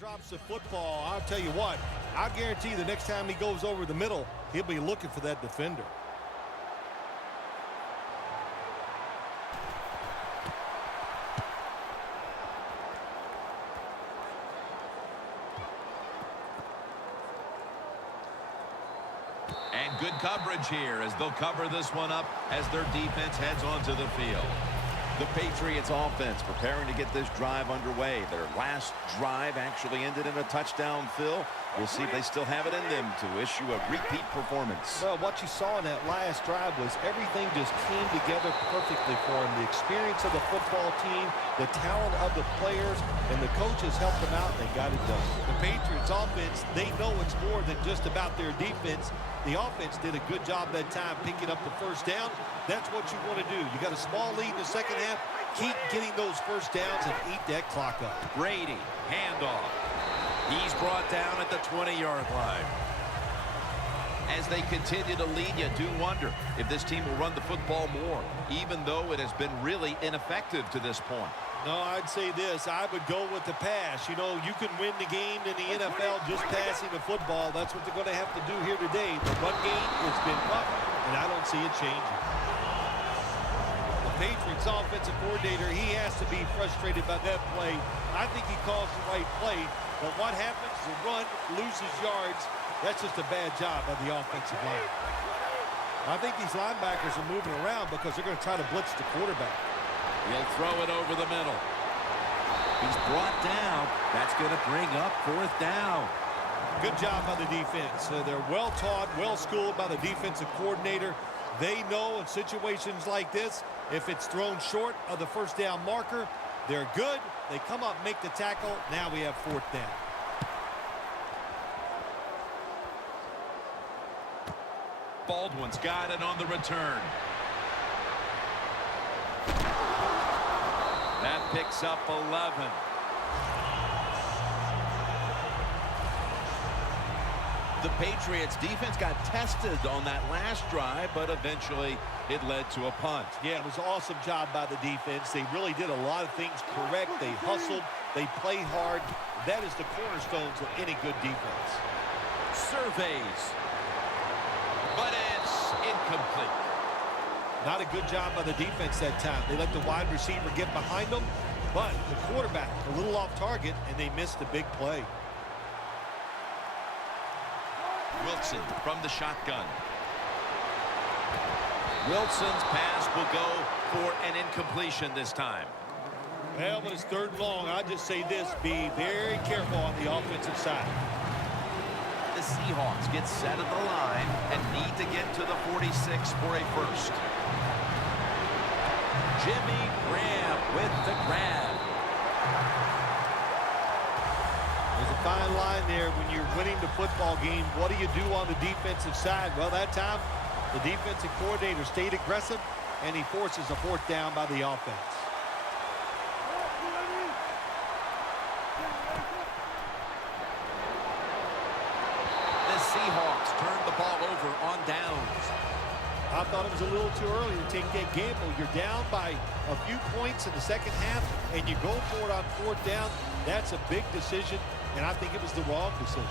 drops the football, I'll tell you what, I guarantee the next time he goes over the middle, he'll be looking for that defender. And good coverage here as they'll cover this one up as their defense heads onto the field. The Patriots offense preparing to get this drive underway. Their last drive actually ended in a touchdown, Phil. We'll see if they still have it in them to issue a repeat performance. Well, what you saw in that last drive was everything just came together perfectly for him. The experience of the football team, the talent of the players, and the coaches helped them out, and they got it done. The Patriots offense, they know it's more than just about their defense. The offense did a good job that time picking up the first down. That's what you want to do. You got a small lead in the second half. Keep getting those first downs and eat that clock up. Brady, handoff. He's brought down at the 20-yard line. As they continue to lead, you do wonder if this team will run the football more, even though it has been really ineffective to this point. No, I'd say this. I would go with the pass. You know, you can win the game in the NFL just passing the football. That's what they're going to have to do here today. The run game has been rough, and I don't see it changing. The Patriots offensive coordinator, he has to be frustrated by that play. I think he calls the right play, but what happens? The run loses yards. That's just a bad job by the offensive line. I think these linebackers are moving around because they're going to try to blitz the quarterback. He'll throw it over the middle. He's brought down. That's going to bring up fourth down. Good job by the defense. They're well-taught, well-schooled by the defensive coordinator. They know in situations like this, if it's thrown short of the first down marker, they're good. They come up, make the tackle. Now we have fourth down. Baldwin's got it on the return. That picks up 11. The Patriots defense got tested on that last drive, but eventually it led to a punt. Yeah, it was an awesome job by the defense. They really did a lot of things correct. They hustled. They played hard. That is the cornerstones of any good defense. Surveys. But it's incomplete. Not a good job by the defense that time. They let the wide receiver get behind them, but the quarterback a little off target, and they missed a big play. Wilson from the shotgun. Wilson's pass will go for an incompletion this time. Well, when it's third and long, I just say this, be very careful on the offensive side. The Seahawks get set at the line and need to get to the 46 for a first. Jimmy Graham with the grab. There's a fine line there when you're winning the football game. What do you do on the defensive side? Well, that time, the defensive coordinator stayed aggressive, and he forces a fourth down by the offense. The Seahawks turned the ball over on downs. I thought it was a little too early to take that gamble. You're down by a few points in the second half, and you go for it on fourth down. That's a big decision, and I think it was the wrong decision.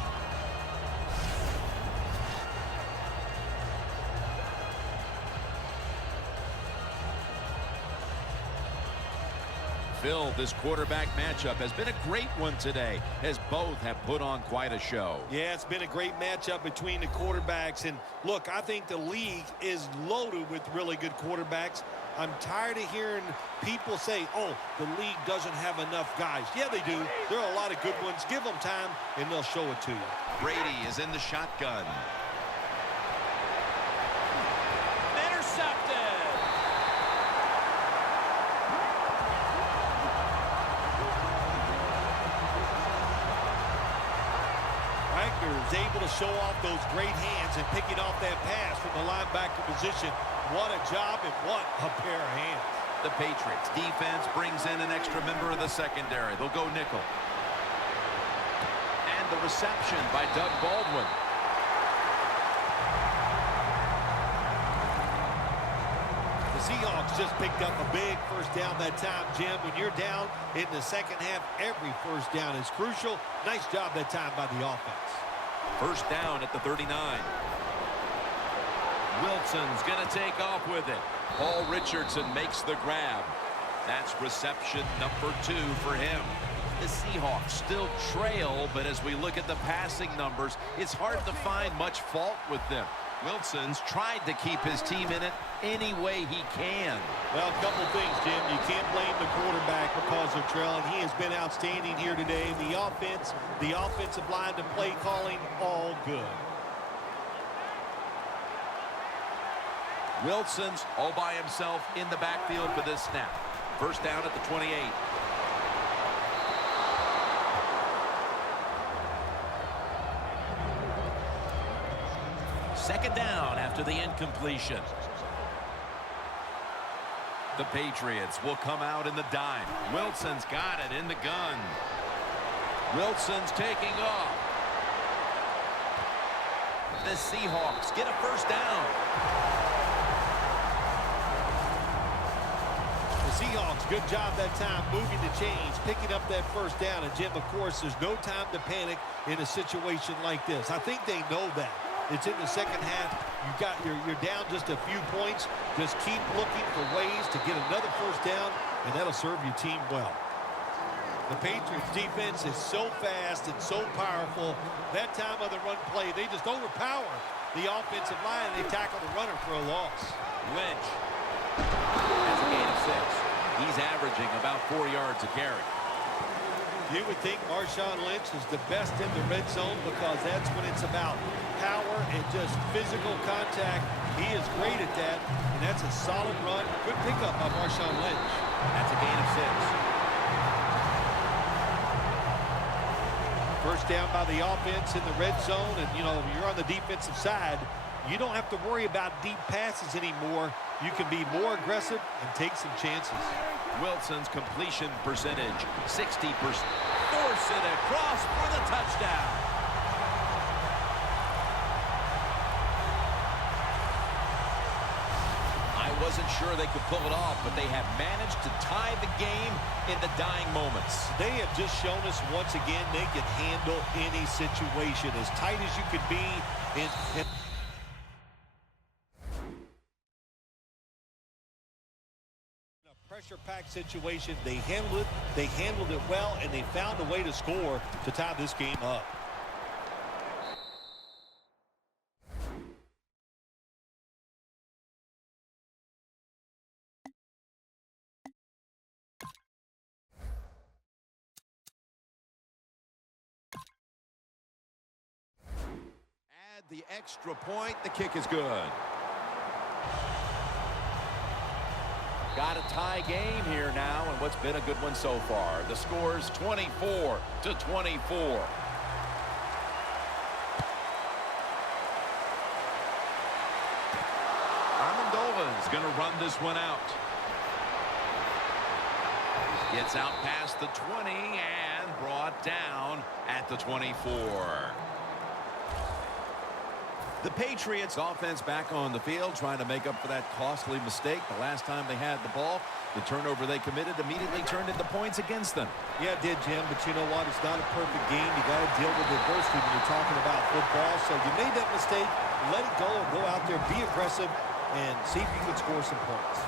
Phil, this quarterback matchup has been a great one today, as both have put on quite a show. Yeah, it's been a great matchup between the quarterbacks. And look, I think the league is loaded with really good quarterbacks. I'm tired of hearing people say, oh, the league doesn't have enough guys. Yeah, they do. There are a lot of good ones. Give them time, and they'll show it to you. Brady is in the shotgun. Is able to show off those great hands and picking off that pass from the linebacker position. What a job and what a pair of hands. The Patriots defense brings in an extra member of the secondary. They'll go nickel. And the reception by Doug Baldwin. The The Seahawks just picked up a big first down that time, Jim. When you're down in the second half, every first down is crucial. Nice job that time by the offense. First down at the 39. Wilson's going to take off with it. Paul Richardson makes the grab. That's reception number 2 for him. The Seahawks still trail, but as we look at the passing numbers, it's hard to find much fault with them. Wilson's tried to keep his team in it any way he can. Well, a couple things, Jim. You can't blame the quarterback because they're trailing. He has been outstanding here today. The offense, the offensive line, the play calling, all good. Wilson's all by himself in the backfield for this snap. First down at the 28. Second down after the incompletion. The Patriots will come out in the dime. Wilson's got it in the gun. Wilson's taking off. The Seahawks get a first down. The Seahawks, good job that time moving the chains, picking up that first down. And, Jim, of course, there's no time to panic in a situation like this. I think they know that. It's in the second half. You're down just a few points. Just keep looking for ways to get another first down, and that'll serve your team well. The Patriots defense is so fast and so powerful. That time of the run play, they just overpower the offensive line. They tackle the runner for a loss. Lynch. That's a gain of 6. He's averaging about 4 yards a carry. You would think Marshawn Lynch is the best in the red zone because that's when it's about power and just physical contact. He is great at that, and that's a solid run. Good pickup by Marshawn Lynch. That's a gain of 6. First down by the offense in the red zone, and, you know, if you're on the defensive side, you don't have to worry about deep passes anymore. You can be more aggressive and take some chances. Wilson's completion percentage, 60%. Force it across for the touchdown. I wasn't sure they could pull it off, but they have managed to tie the game in the dying moments. They have just shown us once again they can handle any situation as tight as you can be. In pressure-packed situation, they handled it well, and they found a way to score to tie this game up. Add the extra point, the kick is good. Got a tie game here now, and what's been a good one so far. The score's 24-24. Amendola is going to run this one out. Gets out past the 20 and brought down at the 24. The Patriots offense back on the field trying to make up for that costly mistake. The last time they had the ball, the turnover they committed immediately turned into points against them. Yeah, it did, Jim, but you know what? It's not a perfect game. You got to deal with adversity when you're talking about football. So you made that mistake, let it go, and go out there, be aggressive, and see if you can score some points.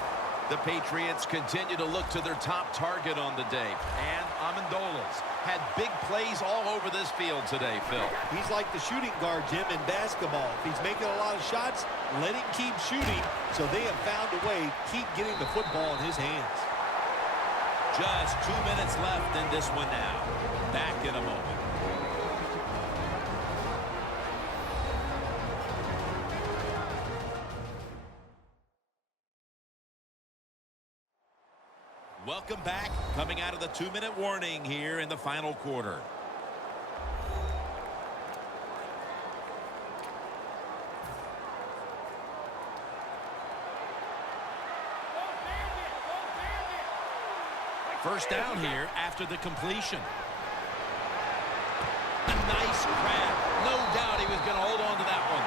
The Patriots continue to look to their top target on the day. And Amendola's had big plays all over this field today, Phil. He's like the shooting guard, Jim, in basketball. If he's making a lot of shots, let him keep shooting. So they have found a way to keep getting the football in his hands. Just 2 minutes left in this one now. Back in a moment. Welcome back. Coming out of the 2-minute warning here in the final quarter. First down here after the completion. A nice grab. No doubt he was going to hold on to that one.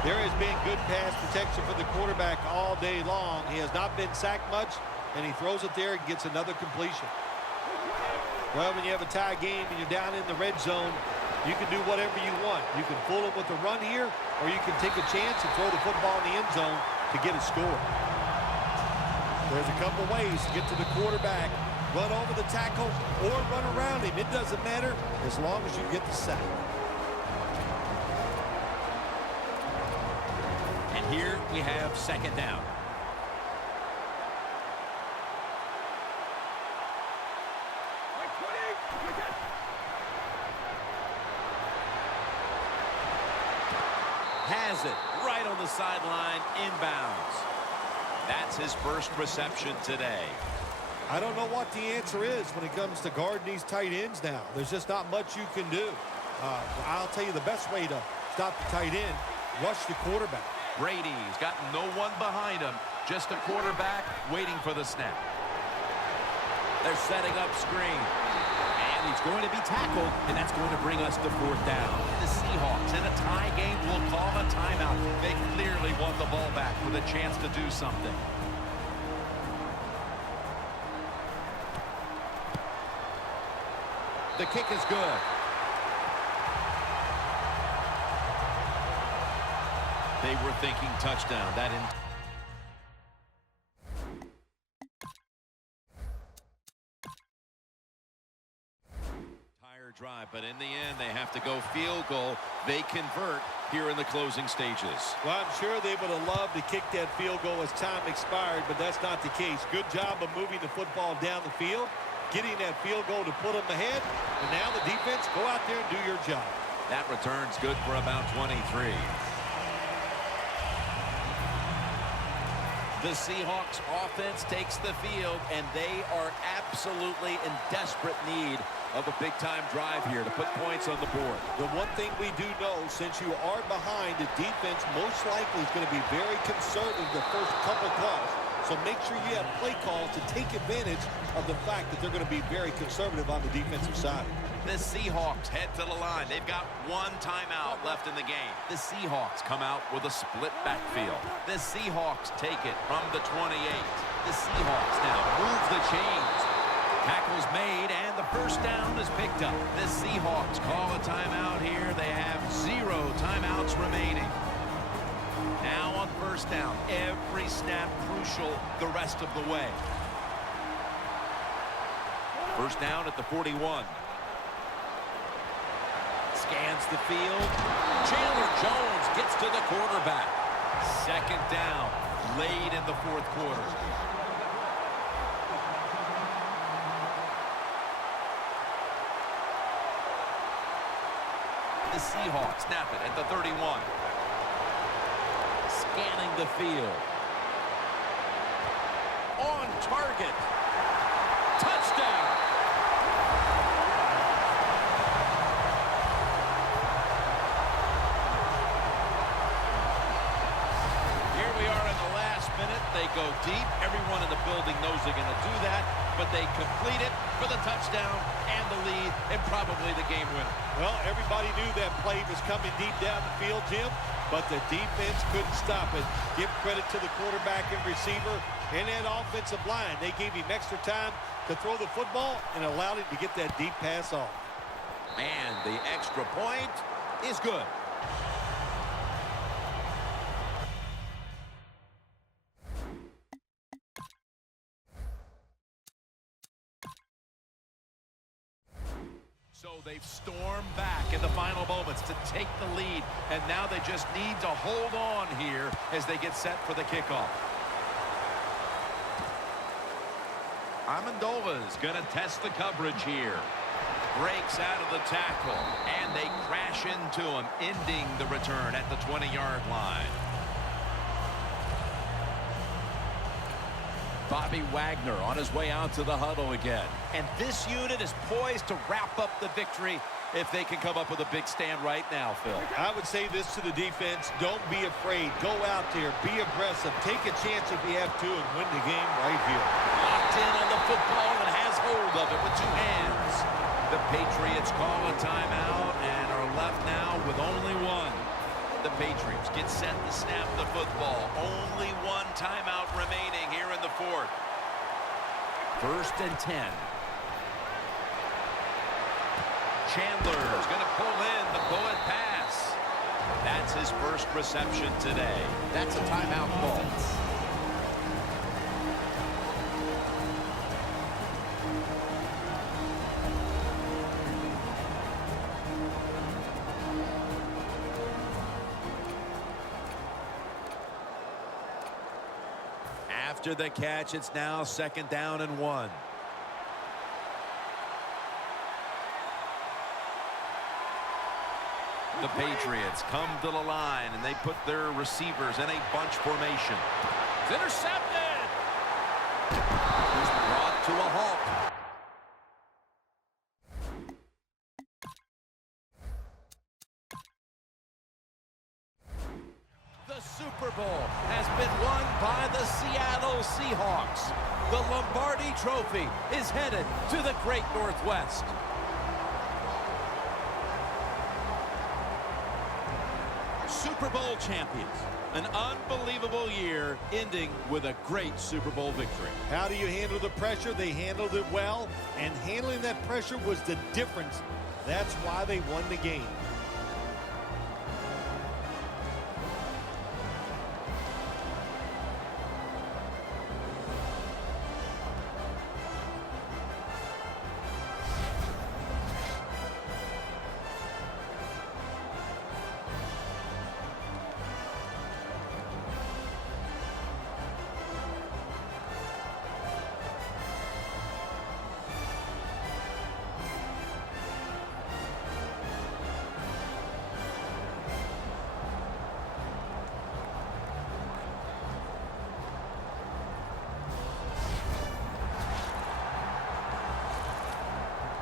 There has been good pass protection for the quarterback all day long. He has not been sacked much, and he throws it there and gets another completion. Well, when you have a tie game and you're down in the red zone, you can do whatever you want. You can fool them with a run here, or you can take a chance and throw the football in the end zone to get a score. There's a couple ways to get to the quarterback. Run over the tackle or run around him. It doesn't matter as long as you get the sack. And here we have second down. Has it right on the sideline, inbounds. That's his first reception today. I don't know what the answer is when it comes to guarding these tight ends now. There's just not much you can do. I'll tell you the best way to stop the tight end, rush the quarterback. Brady's got no one behind him, just a quarterback waiting for the snap. They're setting up screen. And he's going to be tackled, and that's going to bring us to fourth down. The Seahawks in a tie game will call a timeout. They clearly want the ball back with a chance to do something. The kick is good. They were thinking touchdown. Drive, but in the end they have to go field goal. They convert here in the closing stages. Well, I'm sure they would have loved to kick that field goal as time expired, but that's not the case. Good job of moving the football down the field, getting that field goal to put them ahead, and now the defense, go out there and do your job. That return's good for about 23. The Seahawks offense takes the field, and they are absolutely in desperate need of a big-time drive here to put points on the board. The one thing we do know, since you are behind, the defense most likely is going to be very conservative the first couple calls. So make sure you have play calls to take advantage of the fact that they're going to be very conservative on the defensive side. The Seahawks head to the line. They've got one timeout left in the game. The Seahawks come out with a split backfield. The Seahawks take it from the 28. The Seahawks now move the chains. Tackle's made, and the first down is picked up. The Seahawks call a timeout here. They have 0 timeouts remaining. Now on first down, every snap crucial the rest of the way. First down at the 41. Scans the field. Chandler Jones gets to the quarterback. Second down, late in the fourth quarter. The Seahawks snap it at the 31. Scanning the field. On target. Touchdown. Here we are in the last minute. They go deep. Everyone in the building knows they're going to do that, but they complete it for the touchdown and the lead and probably the game winner. Well, everybody knew that play was coming deep down the field, Jim, but the defense couldn't stop it. Give credit to the quarterback and receiver and that offensive line. They gave him extra time to throw the football and allowed him to get that deep pass off. And the extra point is good. So they've stormed back in the final moments to take the lead, and now they just need to hold on here as they get set for the kickoff. Amendova's going to test the coverage here. Breaks out of the tackle, and they crash into him, ending the return at the 20-yard line. Bobby Wagner on his way out to the huddle again. And this unit is poised to wrap up the victory if they can come up with a big stand right now, Phil. I would say this to the defense: don't be afraid. Go out there, be aggressive, take a chance if you have to, and win the game right here. Locked in on the football and has hold of it with 2 hands. The Patriots call a timeout and are left now with only 1. The Patriots get set to snap the football. Only one timeout remaining here in the fourth. 1st and 10. Chandler's going to pull in the bullet pass. That's his first reception today. That's a timeout call. After the catch, it's now 2nd down and 1. The Patriots come to the line, and they put their receivers in a bunch formation. It's intercepted. He's brought to a halt. The Super Bowl has been won by the Seattle Seahawks. The Lombardi Trophy is headed to the Great Northwest. Super Bowl champions. An unbelievable year ending with a great Super Bowl victory. How do you handle the pressure? They handled it well, and handling that pressure was the difference. That's why they won the game.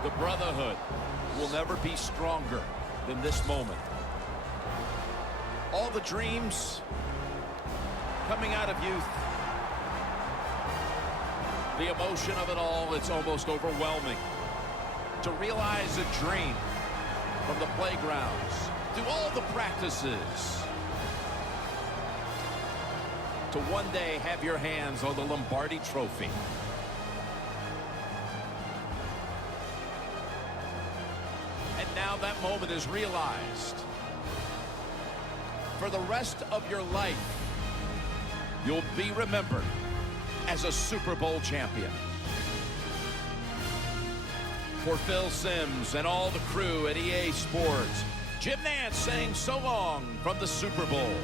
The brotherhood will never be stronger than this moment. All the dreams coming out of youth. The emotion of it all, it's almost overwhelming. To realize a dream from the playgrounds, through all the practices, to one day have your hands on the Lombardi Trophy. Now that moment is realized. For the rest of your life, you'll be remembered as a Super Bowl champion. For Phil Simms and all the crew at EA Sports, Jim Nantz saying so long from the Super Bowl.